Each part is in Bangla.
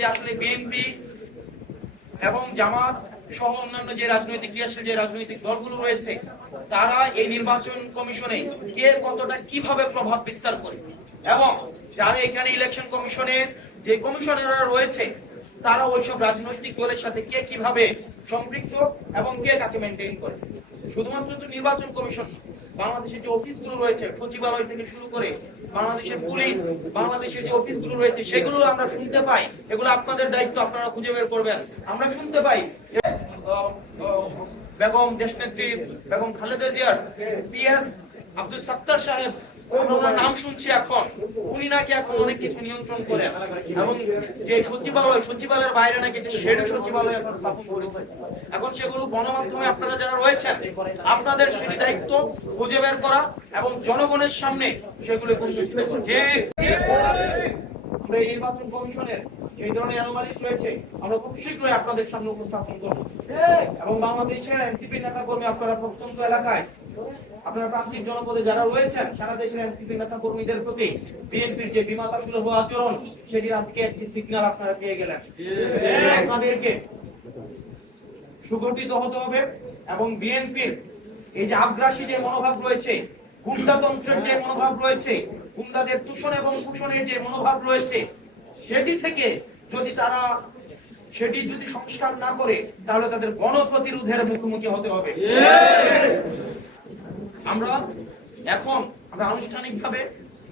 যে আসলে বিএনপি এবং জামাত সহ অন্যান্য যে রাজনৈতিক ক্রিয়াশীল যে রাজনৈতিক দলগুলো রয়েছে, তারা এই নির্বাচন কমিশনে কে কতটা কীভাবে প্রভাব বিস্তার করে? এবং যারা এখানে ইলেকশন কমিশনের যে কমিশনাররা রয়েছে, তারা ওইসব রাজনৈতিক দলের সাথে কে কীভাবে সম্পৃক্ত এবং কে কাকে মেনটেন করে? শুধুমাত্র তো নির্বাচন কমিশন বাংলাদেশের যে অফিসগুলো রয়েছে, সচিবালয় থেকে শুরু করে বাংলাদেশের পুলিশ, বাংলাদেশের যে অফিসগুলো রয়েছে, সেগুলো আমরা শুনতে পাই। এগুলো আপনাদের দায়িত্ব, আপনারা খুঁজে বের করবেন। আমরা শুনতে পাই বেগম দেশ নেত্রী বেগম খালেদা জিয়ার পিএস আব্দুল সাত্তার সাহেব ওনার নাম শুনছি এখন। উনি নাকি এখন অনেক কিছু নিয়ন্ত্রণ করেন। এবং যে সচিবালয় সচিবালয়ের বাইরে নাকি যে শেড সচিবালয় এখন স্থাপন করেছে। এখন সেগুলো গণমাধ্যমে আপনারা যারা রয়েছেন আপনাদের সেটি দায়িত্ব খুঁজে বের করা এবং জনগণের সামনে সেগুলো উন্মোচিত। আমরা এই নির্বাচন কমিশনের যে ধরনের অ্যানোমালিস রয়েছে আমরা খুব শীঘ্রই আপনাদের সামনে উপস্থাপন করব। এবং বাংলাদেশের এনসিপি নেতা কর্মী আপনারা প্রত্যন্ত এলাকায় আপনারা প্রান্তিক জনপদে যারা রয়েছেন, সারা দেশের এনসিপি নেতা কর্মীদের প্রতি বিএনপির যে বিমাতা সুলভ আচরণ সেটির আজকে একটি সিগন্যাল আপনারা পেয়ে গেলেন। আপনাদেরকে সুগঠিত হতে হবে এবং বিএনপির এই যে আগ্রাসী যে মনোভাব রয়েছে গুন্ডাতন্ত্রের যে মনোভাব রয়েছে, গুন্ডাদের তুষণ এবং কুষণের যে মনোভাব রয়েছে, সেটি থেকে যদি তারা সেটি যদি সংস্কার না করে, তাহলে তাদের গণপ্রতিরোধের মুখোমুখি হতে হবে। আমরা এখন, আমরা আনুষ্ঠানিকভাবে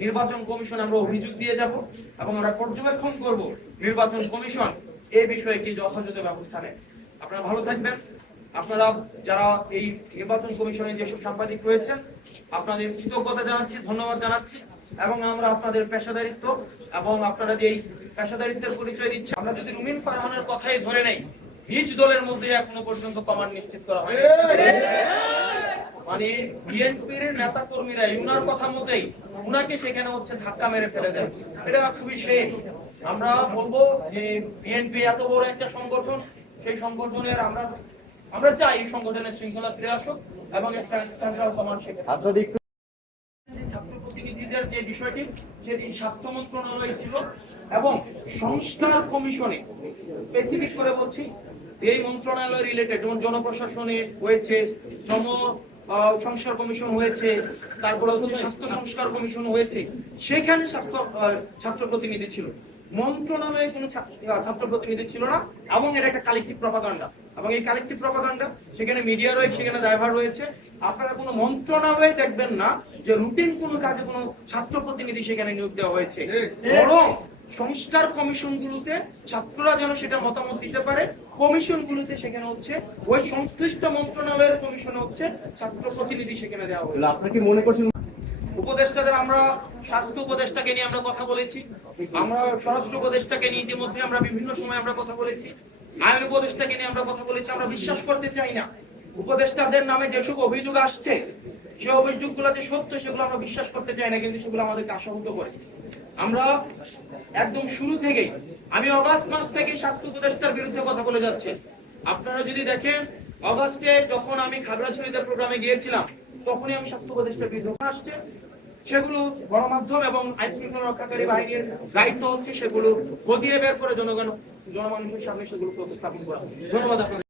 নির্বাচন কমিশন আমরা অভিযোগ দিয়ে যাব এবং আমরা পর্যবেক্ষণ করব নির্বাচন কমিশন এই বিষয়ে কি যথাযথ ব্যবস্থা নেয়। আপনারা ভালো থাকবেন। আপনারা যারা এই নির্বাচন কমিশনের যেসব সাংবাদিক রয়েছেন, আপনাদের কৃতজ্ঞতা জানাচ্ছি, ধন্যবাদ জানাচ্ছি এবং আমরা আপনাদের পেশাদারিত্ব এবং আপনারা যে এই পেশাদারিত্বের পরিচয় দিচ্ছে আমরা যদি রুমিন ফারহানের কথাই ধরে নেই, নিজ দলের মধ্যে এখনও পর্যন্ত কমান্ড নিশ্চিত করা হয়নি। মানে বিএনপির নেতা কর্মীরা উনার কথা মতেই উনাকে সেখানে হচ্ছে ধাক্কা মেরে ফেলে দেন এটা খুবই শেষ। আমরা বলব যে বিএনপি এত বড় একটা সংগঠন সেই সংগঠনের আমরা আমরা চাই এই সংগঠনের শৃঙ্খলা ফিরে আসুক এবং সেন্ট্রাল কমান্ড সেখানে ছাত্র প্রতিনিধিদের যে বিষয়টি সেটি স্বাস্থ্য মন্ত্রণালয়ে ছিল এবং সংস্কার কমিশনে স্পেসিফিক করে বলছি যে এই মন্ত্রণালয় রিলেটেড যেমন জনপ্রশাসনে হয়েছে শ্রম সংস্কার কমিশন হয়েছে, তারপরে হচ্ছে স্বাস্থ্য সংস্কার কমিশন হয়েছে, সেখানে স্বাস্থ্য ছাত্র প্রতিনিধি ছিল। মন্ত্রণালয়ে কোনো ছাত্র প্রতিনিধি ছিল না, এবং এটা একটা কালেকটিভ প্রপাগান্ডা এবং এই কালেকটিভ প্রপাগান্ডা সেখানে মিডিয়া রয়েছে, সেখানে ড্রাইভার রয়েছে। আপনারা কোনো মন্ত্রণালয়ে দেখবেন না যে রুটিন কোনো কাজে কোনো ছাত্র প্রতিনিধি সেখানে নিয়োগ দেওয়া হয়েছে। বরং সংস্কার কমিশনগুলোতে ছাত্ররা যেন সেটা মতামত দিতে পারে। কমিশনগুলোতে সেখানে হচ্ছে ওই সংশ্লিষ্ট মন্ত্রণালয়ের কমিশনে হচ্ছে ছাত্র প্রতিনিধি সেখানে দেওয়া হয়েছে। কি মনে করছেন উপদেষ্টাদের আমরা স্বাস্থ্য উপদেষ্টাকে নিয়ে আমরা কথা বলেছি। আমরা স্বরাষ্ট্র উপদেষ্টাকে নিয়ে ইতিমধ্যে আমরা বিভিন্ন সময় আমরা কথা বলেছি। আইন উপদেষ্টাকে নিয়ে আমরা কথা বলেছি আমরা বিশ্বাস করতে চাই না। উপদেষ্টাদের নামে যেসব অভিযোগ আসছে সে অভিযোগগুলো যে সত্য সেগুলো আমরা বিশ্বাস করতে চাই না কিন্তু সেগুলো আমাদেরকে আশাহত করে। আমরা একদম শুরু থেকেই, আমি অগাস্ট মাস থেকে স্বাস্থ্য উপদেষ্টার বিরুদ্ধে কথা বলে যাচ্ছি। আপনারা যদি দেখেন, অগাস্টে যখন আমি খাগড়াছড়িতে প্রোগ্রামে গিয়েছিলাম, তখনই আমি স্বাস্থ্য উপদেষ্টার বিরুদ্ধে আসছে। সেগুলো গণমাধ্যম এবং আইন শৃঙ্খলা রক্ষাকারী বাহিনীর দায়িত্ব হচ্ছে সেগুলো খতিয়ে বের করে জনগণ জনমানুষের সামনে সেগুলো উপস্থাপন করা। ধন্যবাদ আপনাদের।